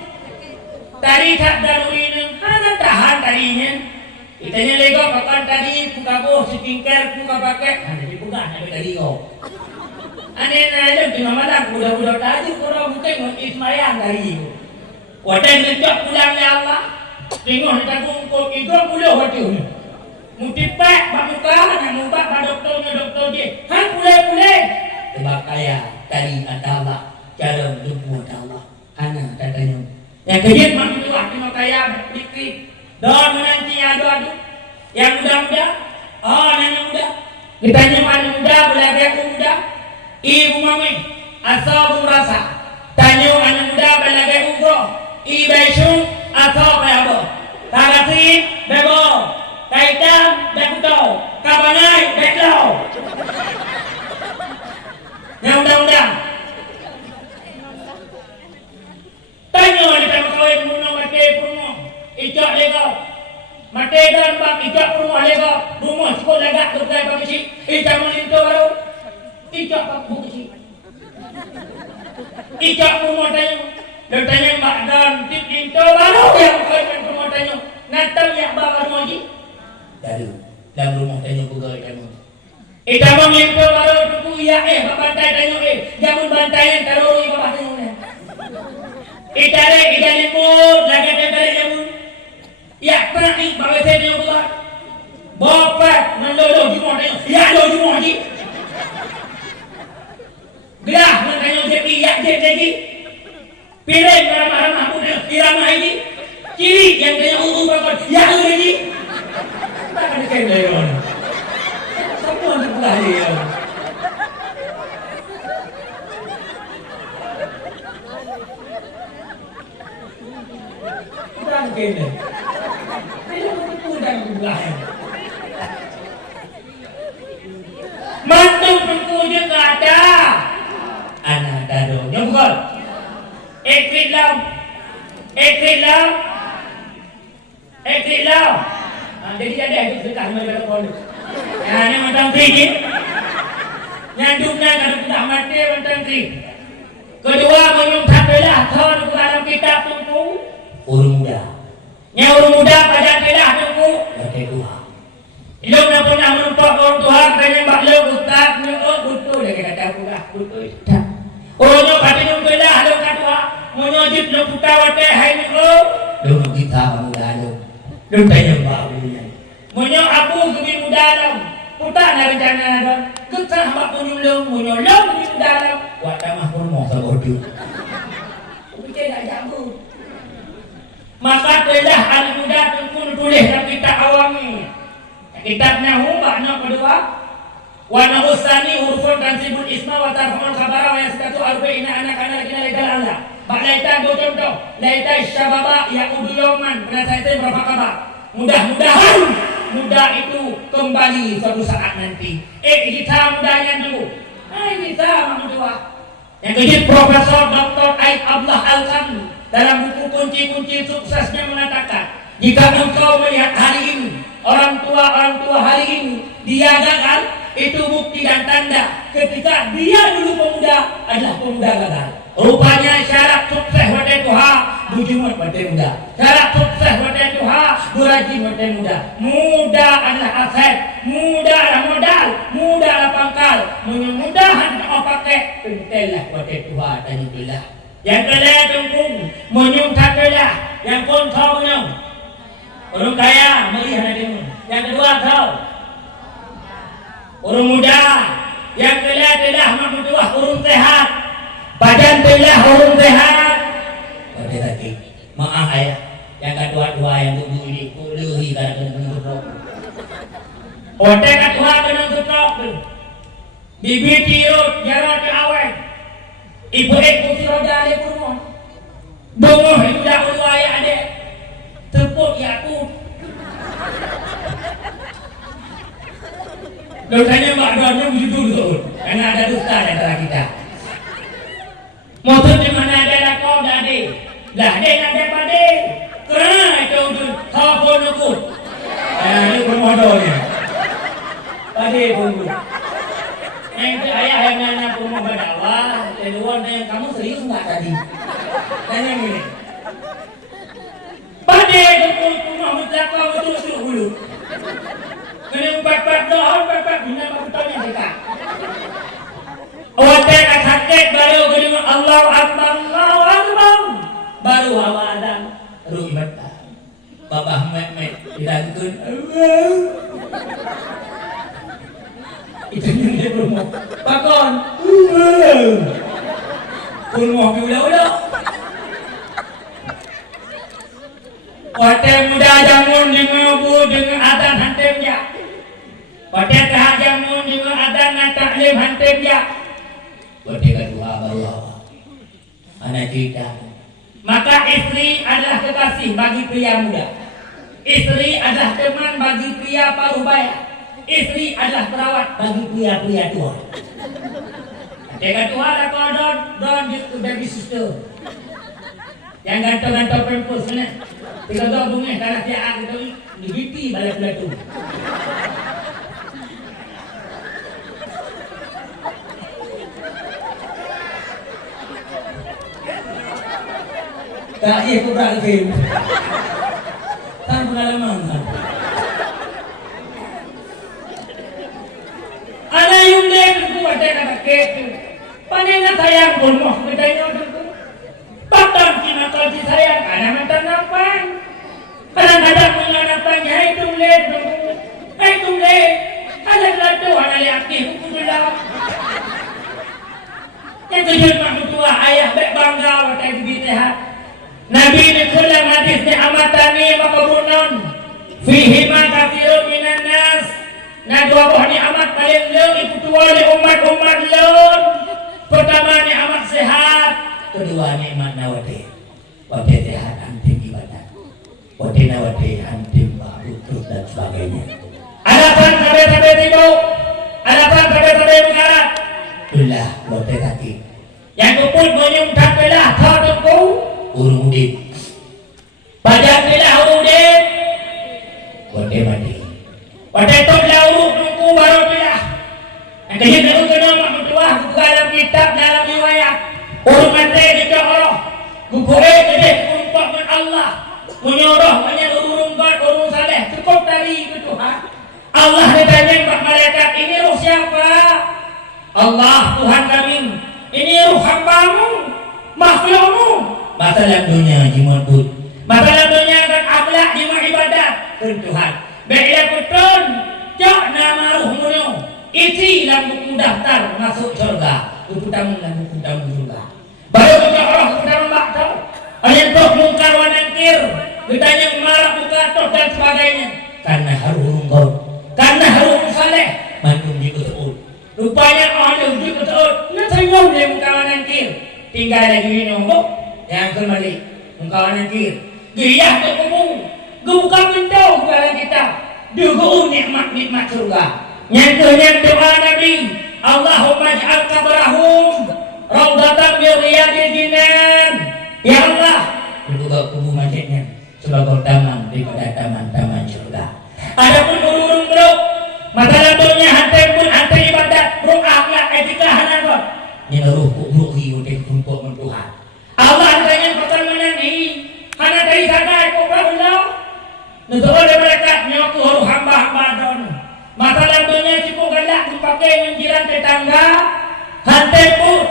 tadi tak daluin, hanya tahan tadinya. Itanya lego kapan tadi buka boh skincare buka pakai, ada di buka ada tadi kau. Aneh aja di mana budak-budak tadi kurang mungkin Ismail dari itu. Wadah ngejak pulang ya Allah. Tengok nak bungkuk itu puluh waktu ni. Mutipak babuka nak mubak pada doktor dia. Han pulai. Sebab kaya tadi kata Allah cara hidup Allah. Hana katanya. Yang kejut mak itu cuma kaya dikit. Dan menanti adu-adu. Yang muda-muda. Yang muda. Kita nyaman muda belajar muda. Ibu mami asal merasa. Tanya anak muda belajar umroh. Ibaisyung atau apa? Tarasi bebo. Kaitam bekuto. Kabanai beklo. Yang undang-undang. Tanya kita kawin muna mati rumah. Ijak lega. Mati dan bak ijak rumah lega. Rumah sekolah lega tukai pagisi. Ijak melinto baru. Ijak pagisi. Ijak rumah tanya. Dan tanya mbak dan linto baru yang kawin rumah tanya. Natang yang bakal moji. Lalu dalam rumah tanya pegawai kamu. Ijak melinto baru tuku ya babantai tanya jamun bantai kalau ibu bapak tanya. Itare limut lagi tentara jamun. Ya pernah ni bawa saya tanya pula. Bapak nandolo jumo tanya. Ya lo jumo ji. Gelah tanya jadi ya jadi. Pilih marah-marah aku tanya irama ini. Ciri yang tanya berapa. Ya lo jadi. Tak ada kena. Semua sebelah dia. Kurang kena. Dia kurang sebelah. Mantu pengkunya tak ada. Anak dado. Yang bukan. Ekrit lau. Jadi ada itu sudah mereka polu. Ini macam kritik. Nyandungnya kalau sudah mati macam kritik. Kedua menyumpat belah tahun dalam kitab tunggu urung muda. Yang urung muda pada belah tunggu baca dua. Ilmu nak pernah menumpah orang Tuhan kerana baklok ustaz nyok betul dia kata pula betul. Orangnya kata nyok belah lo kata menyojit lo putar wate hai nyok lo kita muda lo. Lo tanya baru ni. Menyok aku kami muda lo. Putar nak rencana lo. Kesah bak penyulung menyolong kami muda lo. Wadah mah pun mau terbodoh. Mungkin tak jago. Maka telah anak muda pun tulis dalam kitab awami. Kitabnya makna kedua. Wa nahusani hurufun tansibul isma wa tarfa'ul khabara wa yasdatu arba'ina anak-anak lagi legal Allah. Bak laita dua contoh. Laita syababa ya'udu yawman. Pernah saya berapa kabar? Mudah-mudahan muda itu kembali suatu saat nanti. Kita mudanya dulu. Kita kedua. Yang kedua Profesor Dr. Aid Abdullah Al-Kami dalam buku kunci-kunci suksesnya mengatakan, jika engkau melihat hari ini orang tua hari ini dia gagal, itu bukti dan tanda ketika dia dulu pemuda adalah pemuda gagal. Rupanya syarat sukses pada Tuhan bujumat pada muda. Syarat sukses pada Tuhan buraji pada muda. Muda adalah aset, muda adalah modal, muda adalah pangkal. Mudah-mudahan kau pakai pentelah pada Tuhan dan itulah. Yang kedua tungkung menyungkapilah yang pun kau menyung. Orang kaya melihat dirimu. Yang kedua kau orang muda. Yang kedua telah kedua orang sehat. Badan telah orang sehat. Pada lagi maaf ayah. Yang kedua yang tubuh ini kuluhi karena kena sutrok. Otak kedua kena sutrok. Bibir tiut jarak ke awet. Ibu kursi roda ada pun. Bunguh itu dah ulu ayah ada. Tepuk Yakub. Dosanya Mbak Doanya betul-betul. Karena ada dusta di antara kita. Motor di mana ada kau dah ada. Dah ada pada. Kerana itu telepon aku. Ini bermodalnya. Tadi tunggu. Awak tak sakit baru kena Allahu Akbar, Allahu Akbar. Baru awak ada ruh ibadah. Babah mek dirantun. Itu yang dia rumah. Pakon. Rumah udah. Hotel muda jamun dengan bu dengan adan hantem ya. Hotel tahap jamun dengan adan taklim hantem ya. Hotel kedua baru anak cerita. Maka istri adalah kekasih bagi pria muda. Istri adalah teman bagi pria parubaya. Istri adalah perawat bagi pria-pria tua. Hotel tua ada kau don gitu baby sister. Yang ganteng-ganteng perempuan sana. Tiga dua bunga karena dia itu digiti balik tu. Tak iya aku berakhir. Tanpa pengalaman. Ada yang dia berbuat dengan begitu. Panennya sayang pun mau bertanya tu. Patang cina kalau disayang ada mantan nampang. Kadang-kadang menganapkannya itu leh. Ada gelado ada liati hukum belah. Yang tujuan mak tua ayah bek bangga watai begitu ha. Nabi dikulang hadis ni amatani makabunan. Fihi ma kathirun minan nas. Na dua buah ni amat kalian leung ikut wali umat-umat leung. Pertama ni amat sehat. Kedua nikmat nawati. Wate sehat antim ibadah. Wate nawati antim ba'udud dan sebagainya. Alapan sampai tiba. Alapan sampai mengarat. Itulah wate kaki. Yang kuput menyumtak belah thadengku urung udip. Pajak belah urung udip. Wate mati. Wate top belah urung nungku baru belah. Yang kejip lalu kena mak mentua buka dalam kitab dalam riwayat. Urung mati kita Allah. Buku'e kedih untuk dengan Allah. Menyuruh banyak urung God, urung saleh. Cukup dari itu Tuhan. Allah ditanya kepada malaikat, ini ruh siapa? Allah Tuhan kami. Ini ruh hambamu, makhlukmu. Masalah dunia jimat pun. Masalah dunia dan akhlak jimat ibadat. Tuhan. Baiklah betul. Cak nama ruhmu. Isi dalam buku daftar masuk surga. Buku tamu dan buku tamu surga. Baru kita orang kita membaca. Yang toh mungkar wa nangkir. Ditanya marah buka toh dan sebagainya. Karena harus kau. Karena harus saleh. Mantum dikutuk. Rupanya orang dikutuk. Nak tengok dia mungkar wa nangkir. Tinggal lagi minum. Yang kembali mungkar wa nangkir. Giyah tu kumu. Gebuka pintu kepada kita. Dugu nikmat-nikmat surga. Yang doa Nabi. Allahumma ij'al qabrahum raudatan min riyadil jinan. Ya Allah, berbuka kubur masjidnya sebagai taman daripada taman-taman surga. Adapun urung bro, masalah dunia hantai pun hantai ibadat, bro akhlak etika halal. Ni ruh hiu dan kumpul Tuhan. Allah tanya pertanyaan ini, hana dari sana kau berdoa. Negara mereka nyaku harus hamba-hamba don. Masalah dunia cukup galak dipakai menjiran tetangga, hantai pun,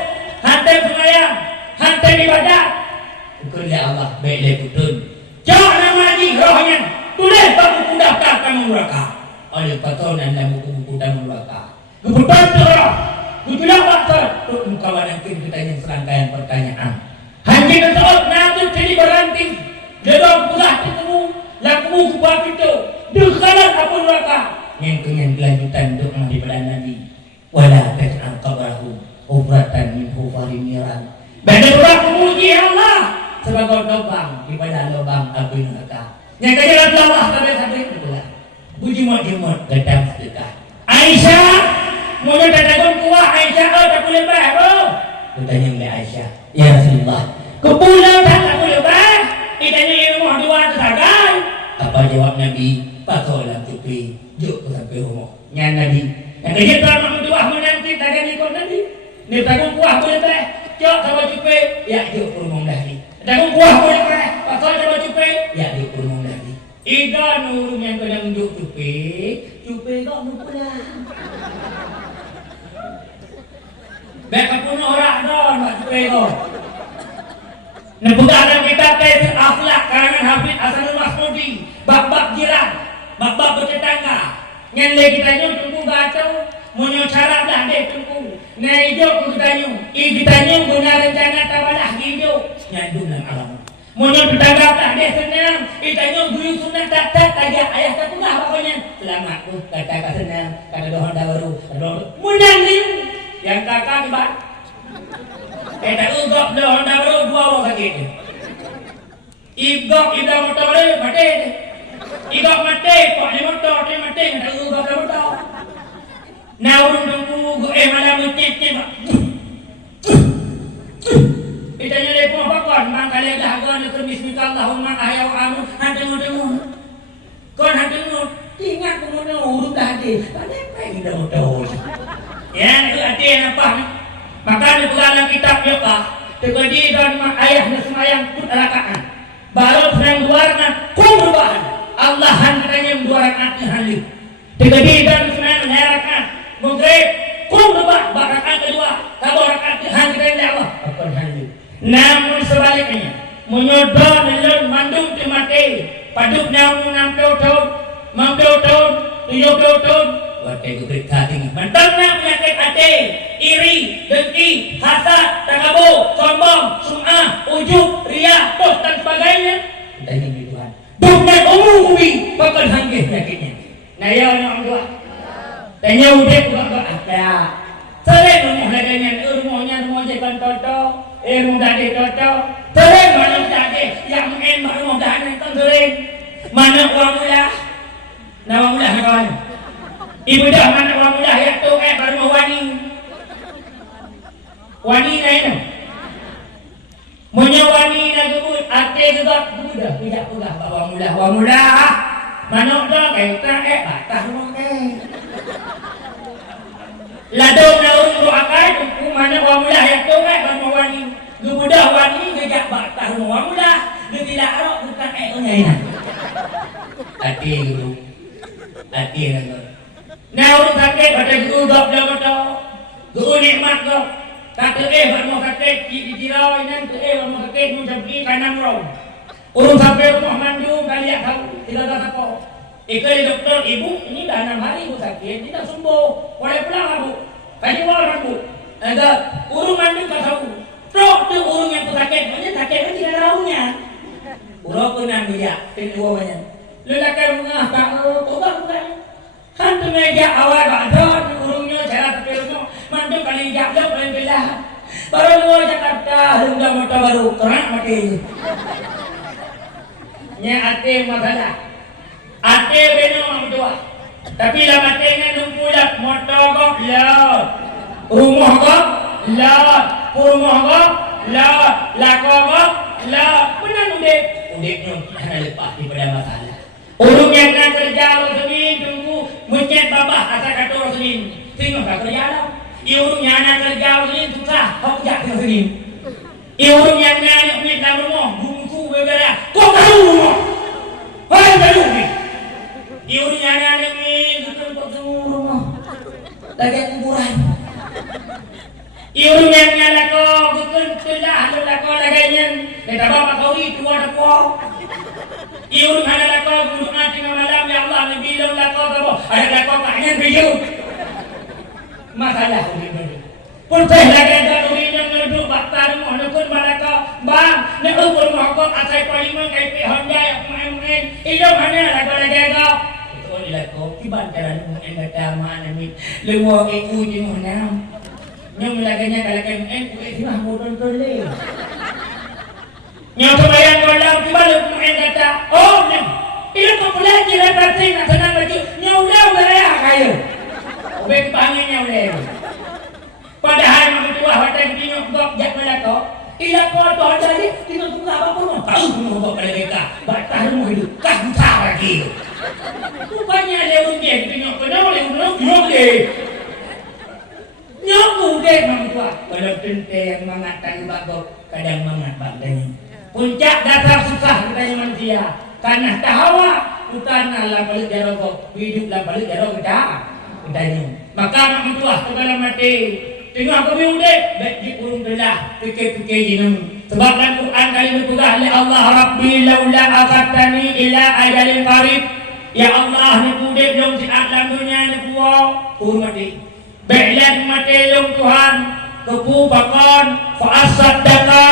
hantai semayang, hantai ibadat. Kerja Allah baiklah betul. Jangan nama ni rohnya. Tulis buku daftar kamu neraka. Oleh patonan dalam buku-buku dalam neraka. Kebetulan roh. Itulah faktor. Untuk kawan yang kita tanya serangkaian pertanyaan. Hanya ketua nabi jadi berhenti. Dalam pulah ketemu. Laku kubah itu. Dekalan apa neraka. Yang kenyang kelanjutan doa daripada Nabi. Wala taj'al qabrahum ubratan min hufari niran. Bagaimana memuji Allah sebagai lubang daripada lubang api neraka. Yang kejalan Allah sampai itulah. Bujimot-jimot gedang sedekah. Aisyah, mau datang kuah Aisyah tak boleh bayar. Bertanya oleh Aisyah, ya Rasulullah, kepulang tak boleh bayar. Ditanya yang rumah dua tersagai. Apa jawab Nabi? Pakolah tupi, juk sampai rumah. Yang Nabi, yang kejalan mak dua menanti tak ada ikut Nabi. Dia tanggung kuah boleh bayar. Cok sama cupi, ya juk rumah dah ni. Tanggung kuah boleh bayar. Pasal sama cupi, ya juk rumah dah ni. Ida nurung yang kena duduk cupi kau nak pulang. Beka punya orang don, Pak Suwego. Nebuka dalam kitab Kaisir Akhlak karangan Hafid Hasanul Masmudi, bab-bab jiran, bab-bab bertetangga. Yang lagi kita nyu tunggu gatau, munyo syarat dah deh tunggu. Nah hijau kita nyu, kita nyu guna rencana tawalah hijau. Nyandung dalam alam. Munyo tetangga dah deh senang, kita nyu guyung sunat tak tajak ayah tak pernah pokoknya. Selamat tu kata senang, kata dohon dah baru, munang ni. Yang kakak kibat tak ugok dohon dah baru dua orang sakit. Igok ida motor baru mati. Igok mati, kok ni motor ni mati tak ugok dah motor. Nah urung tunggu malam cicit. Kita nyari pun apa kon mang kali dah gua nak bismillahumma ahyau amu hantu-hantu. Kon hantu ingat kemudian urut dah ada. Pandai main dah motor. Ya, itu arti yang apa? Maka di dalam kitab Yoga, terjadi dan ayah dan semayang pun rakaat. Baru sedang duarkan, kum perubahan. Allahan katanya dua rakaat halil. Terjadi dan semayang rakaat. Mungkin kum berubah. Rakaat kedua, tahu rakaat halil dari Allah. Akan halil. Namun sebaliknya, menyodor melon mandung mati. Paduk namun 60 tahun, 60 tahun, 70 tahun. Wakai berita tinggi. Mentangnya penyakit hati, iri, dengki, hasad, takabur, sombong, sum'ah, ujub, riya, tos dan sebagainya. Kita ingin Tuhan. Dunia umumi bakal hanggih penyakitnya. Nah ya orang tua. Tanya udah bukan ada. Sering rumah ladanya, rumahnya rumah jekan toto, rumah dadi toto. Sering mana dadi, yang mungkin rumah dadi kan sering. Mana uang mula, nama mula kawan. Ibu dah mana orang muda yang tu baru wani. Wani lain. Punya wani dah gebut, ate juga budak tidak pula orang muda. Orang muda mana dah kita batas rumah Ladong daun doakan mana orang muda yang tu baru wani. Gebudak wani ngejak batas rumah orang muda. Dia tidak arok bukan lain. Ate gitu. Ate gitu. Nah orang sakit pada guru dok dah betul. Guru nikmat kau. Kata baru sakit di jirau ini baru sakit mencapai kanan rong. Urung sampai rumah mandu kalian tahu tidak ada apa. Kali doktor ibu ini dah 6 hari ibu sakit tidak sembuh. Boleh pulang ibu. Kali orang bu. Ada urung mandu tak tahu. Trok tu urung yang sakit banyak sakit kan tidak tahunya. Urung pernah dia kedua banyak. Lelaki mengah tak bukan. Kan tu meja awal ada urungnya cara terpilihnya mantu kali jatuh paling belah baru luar Jakarta sudah motor baru kerak mati nya ate masalah ate beno mang tua tapi lah mati nya lumpulat motor kok lot rumah kok lot rumah kok lot lako kok lot benar udik hanya lepas daripada masalah urung yang nak kerja Rasulin tunggu mencet babah asal kata Rasulin tengok tak kerja lah urung yang nak kerja Rasulin susah kau kerja Rasulin urung yang nak duit dalam rumah bungku bergerak kau tahu rumah hai tahu ni urung yang nak duit betul semua rumah lagi kuburan urung yang nak lakau betul lah lakau laganya kita bapak kau itu ada kau Iurung ada lakau berdoa tengah malam ya Allah Nabi bilang lakau kamu ada lakau kanya beriu masalah ini pun saya lagi ada duit yang ngeduk baktar mohon pun balakau bang nak ukur mohon asai paling kai Honda yang main itu mana lakau lagi kau itu ni lakau kiban jalan mohon kata mana ni lewat ibu je mohon nyom laganya kalau kan mah bodoh tole nyom sembahyang malam kibalik mohon kata oh nyom itu populer jiran partai nak senang baju nyom dah beraya kaya obek panggilnya oleh padahal mak tua hotel tengok gok jak melako ila ko to jadi tengok tu apa pun tahu pun gok pada mereka batas rumah hidup kan besar lagi rupanya lewat dia tengok kena lewat dia nyok deh mak tua kalau tenteng mengatakan bagok kadang mangat baganya puncak dasar susah katanya manusia karena tahawa bukan lah balik jarok hiduplah balik jarok kita katanya maka mak tua segala mati tengah kami udik baik di kurung belah fikir-fikir jinung. Sebab dalam Quran kali berkata oleh Allah, Rabbi laula akhatani ila ajalin qarib. Ya Allah, ni udik long si dalam dunia ni kuat hormati baiklah mati long Tuhan kepu bakon fa'asad daka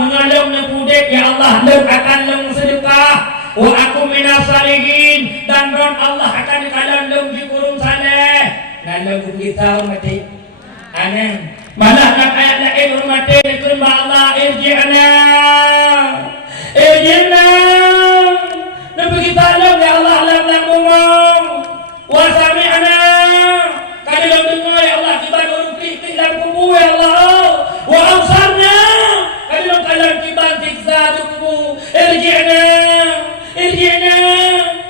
menolong ni udik. Ya Allah, long akan long sedekah wa aku minas salihin, dan don Allah akan dikalan long di kurung saleh. Ngalong kita hormati anem malah nak ayat lain hormati firman Allah, irji'na Nabi kita alam ya Allah alam ngomong wa sami'na kali dalam dengar ya Allah kita urung kritik dalam kubur ya Allah wa absarna kali dalam kalam kita siksa di kubur. Irji'na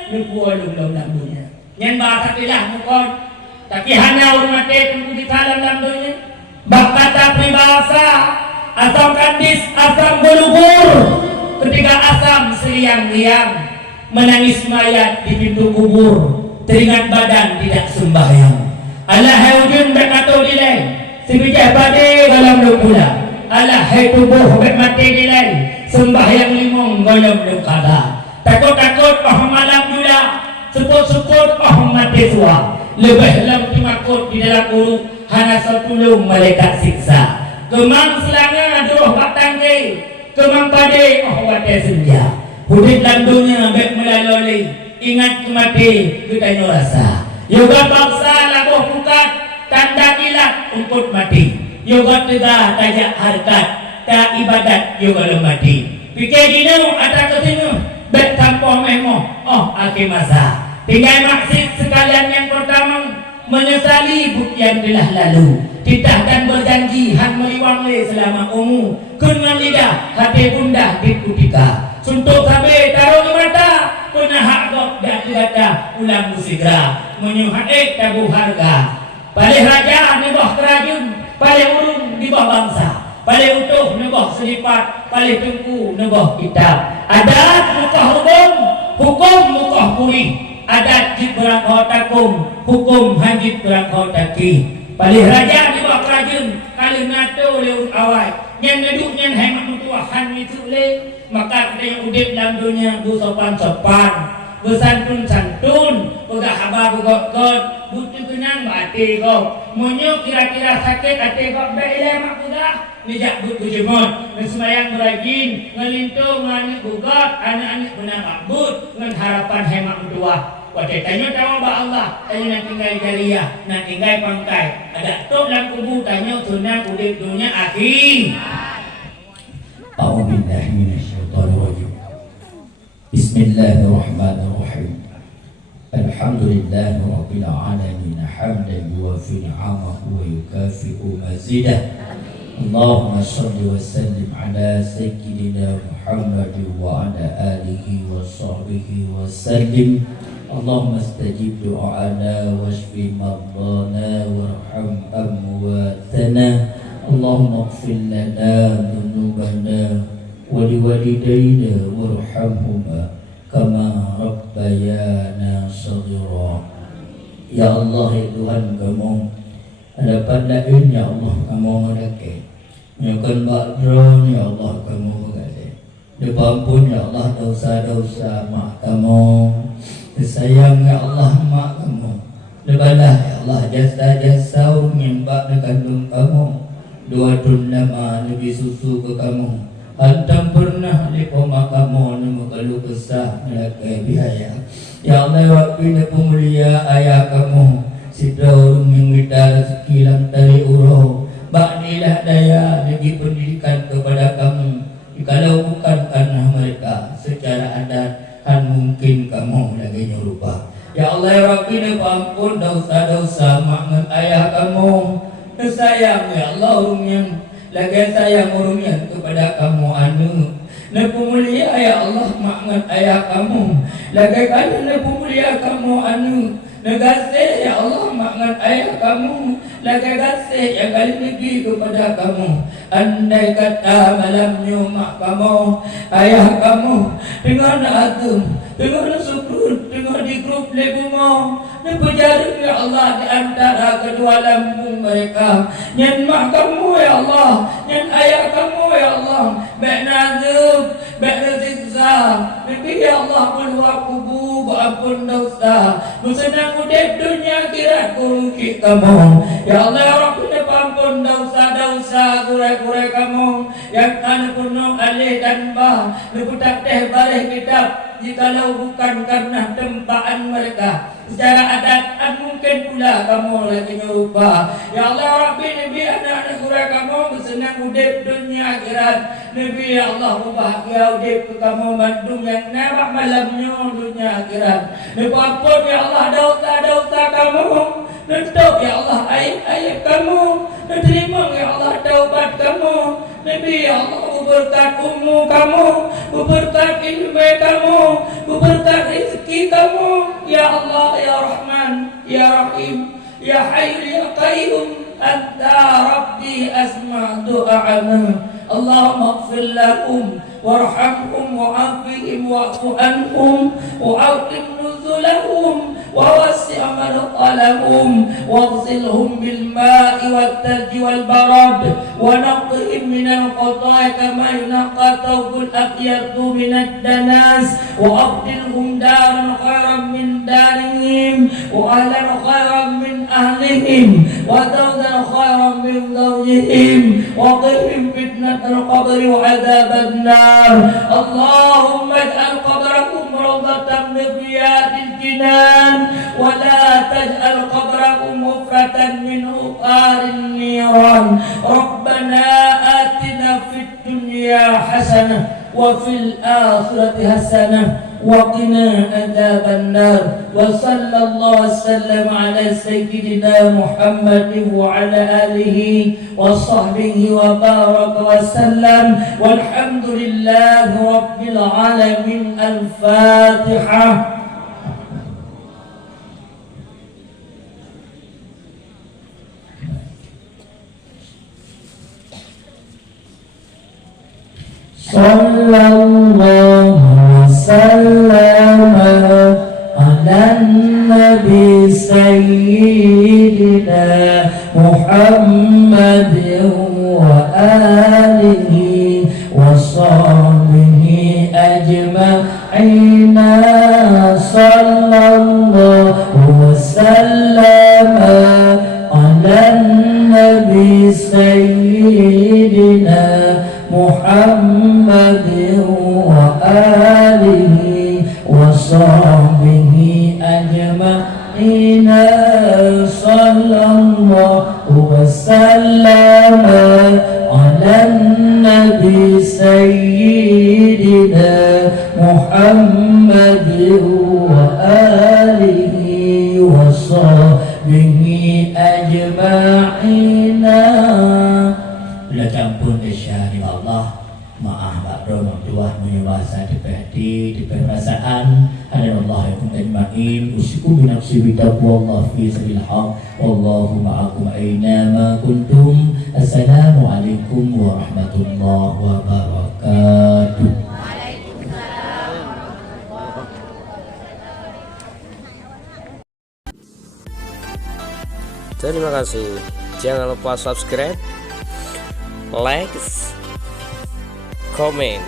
ni pualung dalam dunia nyen bahasa tilah mukon tapi hanya hormati kubur kita dalam dunia bakata pribahasa asam kandis asam belubur ketika asam seriang-riang menangis mayat di pintu kubur, teringat badan tidak sembahyang. Allah haujun berkata dilai, sebijak badai dalam pula. Allah hai tubuh bermati dilai, sembahyang limong dalam kada. Takut-takut paham malam juga, seput-seput paham mati suah. Lebih dalam timakut di dalam urut, hanya 10 malaikat siksa. Kemang selanga doh batang ke, kemang pade wate senja. Hidup dalam dunia baik melalui ingat kemati kita rasa. Yoga bangsa labuh pukat tanda ilat untuk mati. Yoga tidak tajak harkat tak ibadat yoga lemati. Fikir dino ada ketemu baik tanpa memo. Oh akhir masa. Tinggal maksud sekalian yang pertama menyesali bukti yang telah lalu. Tidak akan berjanji han meliwang selama umur. Kun lidah hati bunda dikutika. Suntuk sampai taruh di mata punya hak kok dan tidak ulang segera menyuhai tabu harga. Paling raja ni bawah kerajaan, paling urung di bawah bangsa, paling utuh ni bawah selipat, paling tengku ni bawah kitab. Adat muka hukum muka puri. Adat jid berangkau takum, hukum hanjid berangkau taki. Paling raja di bawah kerajaan, kali nato lewat awal. Yang ngeduk yang hemat mutuahan itu le, maka kita yang udip dalam dunia bersopan-sopan, bersantun-santun, bergahabar bergokot, butuh kenang hati kau. Munyuk kira-kira sakit hati kau, baiklah mak kuda, nijak butuh jemot, semayang berajin, ngelintung, nganik bugot, anak-anak benar makbut, dengan harapan hemat mutuah. Waktu tanya tahu bah Allah, tanya nak tinggal jariah, nak tinggal pangkai. Ada tok dalam kubur tanya sunat udip dunia akhir. A'udzubillahi minasyaitonir rajim. Bismillahirrahmanirrahim. Alhamdulillahi rabbil alamin hamdan yuwafi ni'amahu wa yukafi'u mazidah. Allahumma shalli wa sallim ala sayyidina Muhammad wa ala alihi wa sahbihi wa sallim. Allahumma astajib du'ana washfi mardana warham amwatana. Allahumma ighfir lana dhunubana wa liwalidayna warhamhuma kama rabbayana shaghira. Ya Allah, ya Tuhan kamu, ada pandain ya Allah kamu mendakai, menyukan bakdron ya Allah kamu mengalir, dipampun ya Allah dosa-dosa mak kamu, disayang ya Allah mak kamu, dibalah ya Allah jasa-jasa yang bak kandung kamu, dua tun nama lebih susu ke kamu, hantam pernah di poma kamu nama kalau kesah melakai biaya. Ya Allah, waktu pemulia ayah kamu, sidra urung yang minta rezeki lantari uro, baknilah daya lagi pendidikan kepada kamu. Kalau bukan karena mereka secara adat, mungkin kamu lagi nyurupa. Ya Allah, ya Rabbi, ampun dosa-dosa mak ayah kamu. Sayang ya Allah, urung yang lagi sayang urung yang kepada kamu anu. Nepu mulia ya Allah makngan ayah kamu. Lagi kali nepu mulia kamu anu. Negasih ya Allah makngan ayah kamu. Lagi kasih yang kali negeri kepada kamu. Andai kata malamnya mak kamu, ayah kamu dengan atum, dengan syukur, dengan di grup bunga berjaring ya Allah di antara kedua lambung mereka. Nyan mak kamu ya Allah, nyan ayah kamu ya Allah, baik nazub, baik siksa. Nabi ya Allah meluap kubu, ampun dosa. Musenang udep dunia kira kuki kamu. Ya Allah ya Rabbi ampun dosa-dosa kurai-kurai kamu. Yang anu penuh alih dan bah, nuputak teh bareh kitab. Jikalau bukan karena tempaan mereka, secara adat mungkin pula kamu lagi nyerupa. Ya Allah Rabbi Nabi anak-anak kurai kamu bersenang udip dunia akhirat. Nabi ya Allah bahagia udip kamu mandung yang nabak malamnya dunia akhirat. Nabi ampun ya Allah dosa-dosa kamu. Nentuk ya Allah aib-aib kamu. Terima ya Allah taubat kamu. Nabi ya Allah berkat ummu kamu, berkat ilmu kamu, berkat rezeki kamu. Ya Allah ya Rahman ya Rahim ya Hayy ya Qayyum Anta Rabbi asma' du'a'ana. Allahumma ighfir lahum warhamhum wa'afihim wa'fu anhum wa'atim nuzulahum ووسع مدخلهم واغسلهم بالماء والثلج والبرد ونقهم من الخطايا كما ينقى ثوب الأبيض من الدنس وأبدلهم دارا خيرا من دارهم وأهلا خيرا من أهلهم وزوجا خيرا من زوجهم وقهم فتنة القبر وعذاب النار. اللهم اجعل قبرهم روضة من رياض الجنان ولا تجعل قبرهم حفرة من حفار النيران. ربنا آتنا في الدنيا حسنة وفي الآخرة حسنة وقنا عذاب النار. وصلى الله وسلم على سيدنا محمد وعلى آله وصحبه وبارك وسلم والحمد لله رب العالمين. الفاتحة. صلى الله وسلم على النبي سيدنا محمد وآله وصحبه أجمعين. صلى الله وسلم على النبي سيدنا محمد وآله وصحبه أجمعين. صلى الله وسلم على النبي سيدنا محمد وآله وصحبه أجمعين. Bila campur isyari Allah, maaf makro maktuah menyewasa dipehdi diperasaan ada Allah yakum ajma'in. Usikum binafsi bidakwa Allah fi sabil haq. Wallahu ma'akum aina ma kuntum. Assalamualaikum warahmatullahi wabarakatuh. Terima kasih. Jangan lupa subscribe, like, comment.